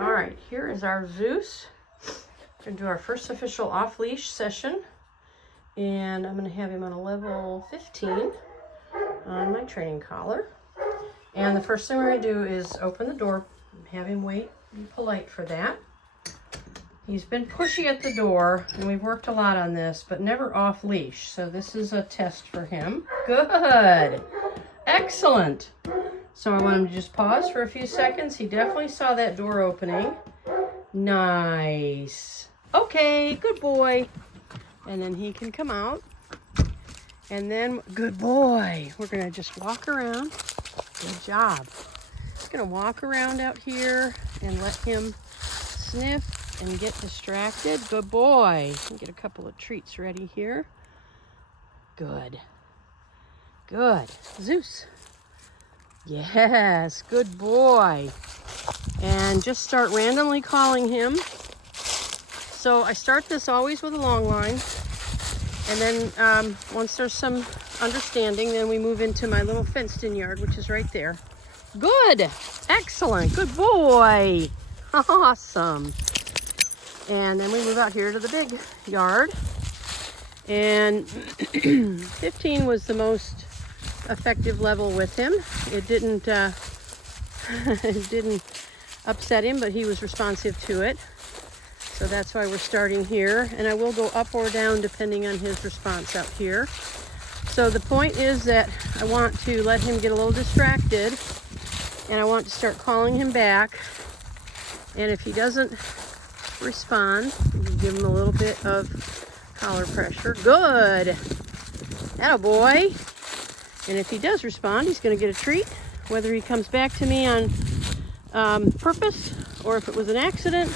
All right, here is our Zeus. We're gonna do our first official off-leash session, and I'm gonna have him on a level 15 on my training collar. And the first thing we're gonna do is open the door, have him wait, be polite for that. He's been pushy at the door, and we've worked a lot on this, but never off-leash, so this is a test for him. Good, excellent. So I want him to just pause for a few seconds. He definitely saw that door opening. Nice. Okay, good boy. And then he can come out. And then, good boy. We're gonna just walk around. Good job. Just gonna walk around out here and let him sniff and get distracted. Good boy. Get a couple of treats ready here. Good. Good. Zeus. Yes, good boy. And just start randomly calling him. So I start this always with a long line. And then once there's some understanding, then we move into my little fenced-in yard, which is right there. Good, excellent, good boy. Awesome. And then we move out here to the big yard. And 15 was the most effective level with him. It didn't it didn't upset him, but he was responsive to it. So that's why we're starting here, and I will go up or down depending on his response out here. So the point is that I want to let him get a little distracted, and I want to start calling him back. And if he doesn't respond, you can give him a little bit of collar pressure. Good. Attaboy. And if he does respond, he's going to get a treat, whether he comes back to me on purpose or if it was an accident.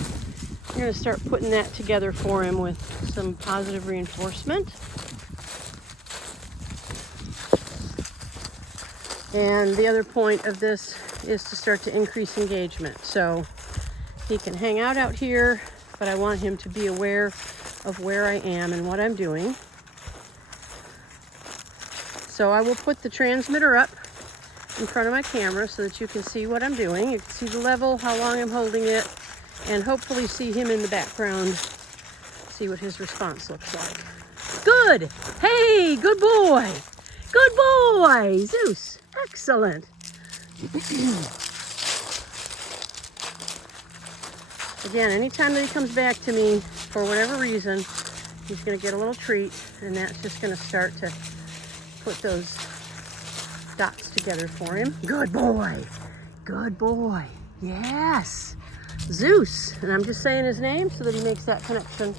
I'm going to start putting that together for him with some positive reinforcement. And the other point of this is to start to increase engagement. So he can hang out here, but I want him to be aware of where I am and what I'm doing. So I will put the transmitter up in front of my camera so that you can see what I'm doing. You can see the level, how long I'm holding it, and hopefully see him in the background, see what his response looks like. Good. Hey, good boy. Good boy, Zeus. Excellent. Again, anytime that he comes back to me, for whatever reason, he's going to get a little treat, and that's just going to start to put those dots together for him. Good boy. Good boy. Yes. Zeus. And I'm just saying his name so that he makes that connection,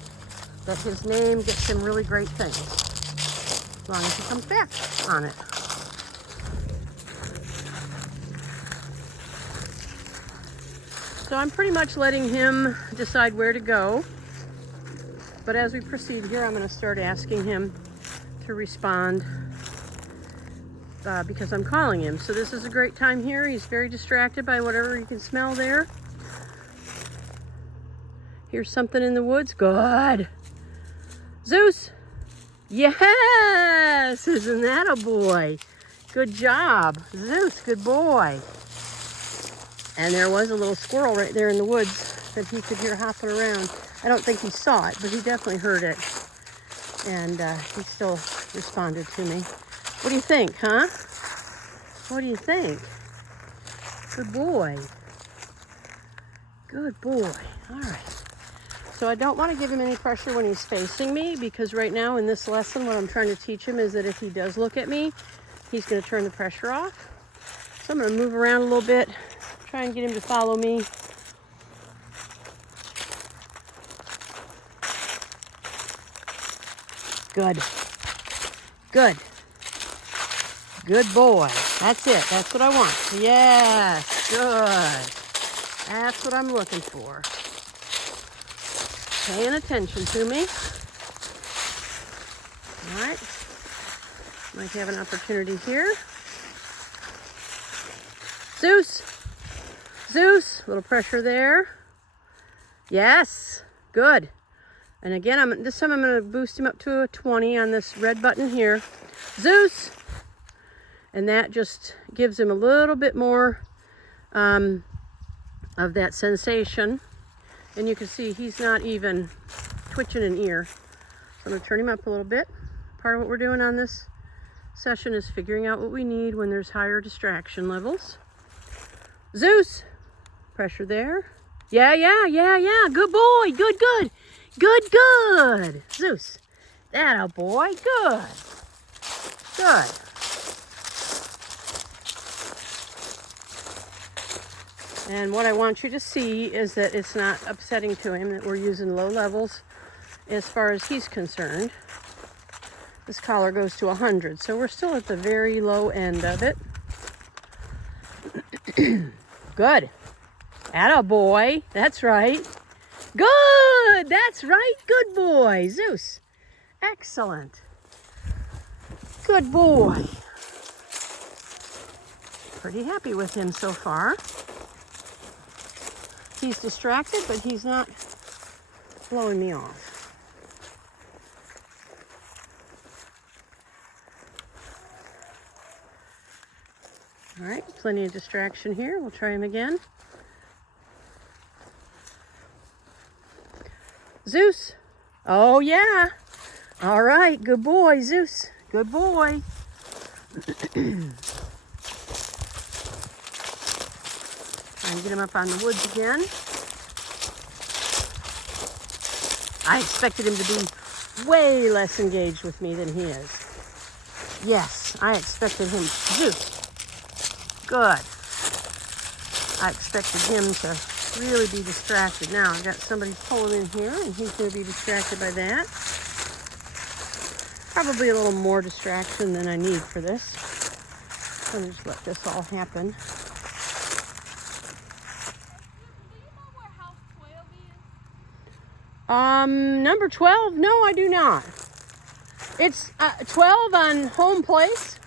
that his name gets him really great things, as long as he comes back on it. So I'm pretty much letting him decide where to go. But as we proceed here, I'm going to start asking him to respond because I'm calling him. So this is a great time here. He's very distracted by whatever he can smell there. Here's something in the woods. Good. Zeus. Yes. Isn't that a boy? Good job. Zeus, good boy. And there was a little squirrel right there in the woods that he could hear hopping around. I don't think he saw it, but he definitely heard it. And he still responded to me. What do you think, huh? What do you think? Good boy. Good boy. All right. So I don't want to give him any pressure when he's facing me, because right now in this lesson, what I'm trying to teach him is that if he does look at me, he's going to turn the pressure off. So I'm going to move around a little bit, try and get him to follow me. Good. Good. Good boy. That's it. That's what I want. Yes. Good. That's what I'm looking for. Paying attention to me. All right. Might have an opportunity here. Zeus. Zeus. A little pressure there. Yes. Good. And again, this time I'm going to boost him up to a 20 on this red button here. Zeus! And that just gives him a little bit more of that sensation. And you can see he's not even twitching an ear. So I'm going to turn him up a little bit. Part of what we're doing on this session is figuring out what we need when there's higher distraction levels. Zeus, pressure there. Yeah. Good boy. Good. Zeus, that a boy. Good. And what I want you to see is that it's not upsetting to him that we're using low levels as far as he's concerned. This collar goes to 100, so we're still at the very low end of it. Good. Atta boy. That's right. Good. That's right. Good boy. Zeus. Excellent. Good boy. Pretty happy with him so far. He's distracted, but he's not blowing me off. All right, plenty of distraction here. We'll try him again. Zeus. Oh, yeah. All right, good boy, Zeus. Good boy. Trying to get him up on the woods again. I expected him to be way less engaged with me than he is. Yes, I expected him. Zeus. Good. I expected him to really be distracted. Now I've got somebody pulling in here and he's going to be distracted by that. Probably a little more distraction than I need for this. I'm going to just let this all happen. Number 12? No, I do not. It's 12 on home place?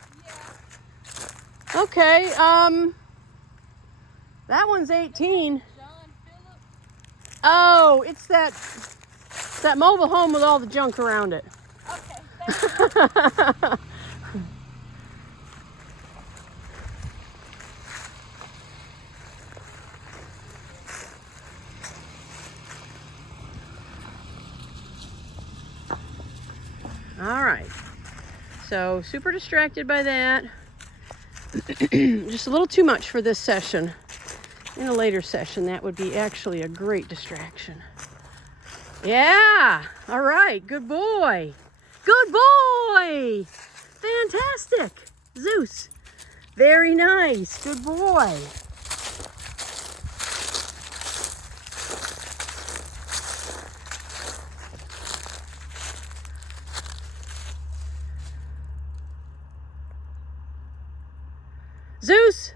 Yeah. Okay, that one's 18. Oh, it's that mobile home with all the junk around it. Okay. All right, so super distracted by that. Just a little too much for this session. In a later session, that would be actually a great distraction. Yeah, all right, good boy. Good boy. Fantastic. Zeus, very nice, good boy. Zeus.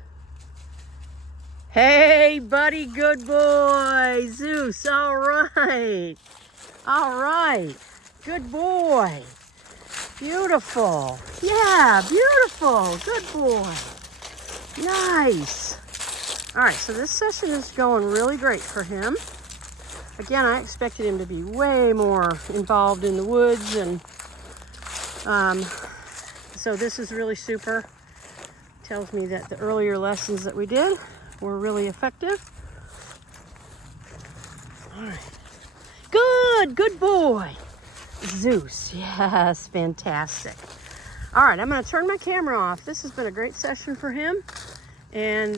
Hey, buddy, good boy. Zeus, all right. All right, good boy. Beautiful. Yeah, beautiful. Good boy. Nice. All right, so this session is going really great for him. Again, I expected him to be way more involved in the woods, and so this is really super. Tells me that the earlier lessons that we did were really effective. All right. Good boy. Zeus, yes, fantastic. All right, I'm gonna turn my camera off. This has been a great session for him. And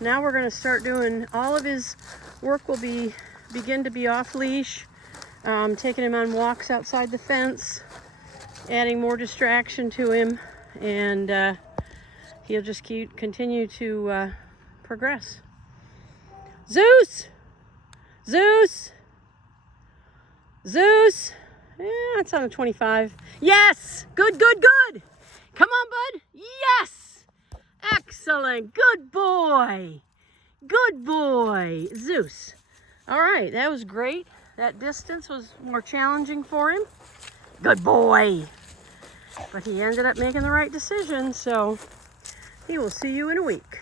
now we're gonna start doing all of his work will begin to be off leash, taking him on walks outside the fence, adding more distraction to him, and he'll just continue to progress. Zeus! Zeus! Zeus! Yeah, it's on a 25. Yes! Good! Come on, bud. Yes! Excellent. Good boy. Good boy. Zeus. All right, that was great. That distance was more challenging for him. Good boy. But he ended up making the right decision, so he will see you in a week.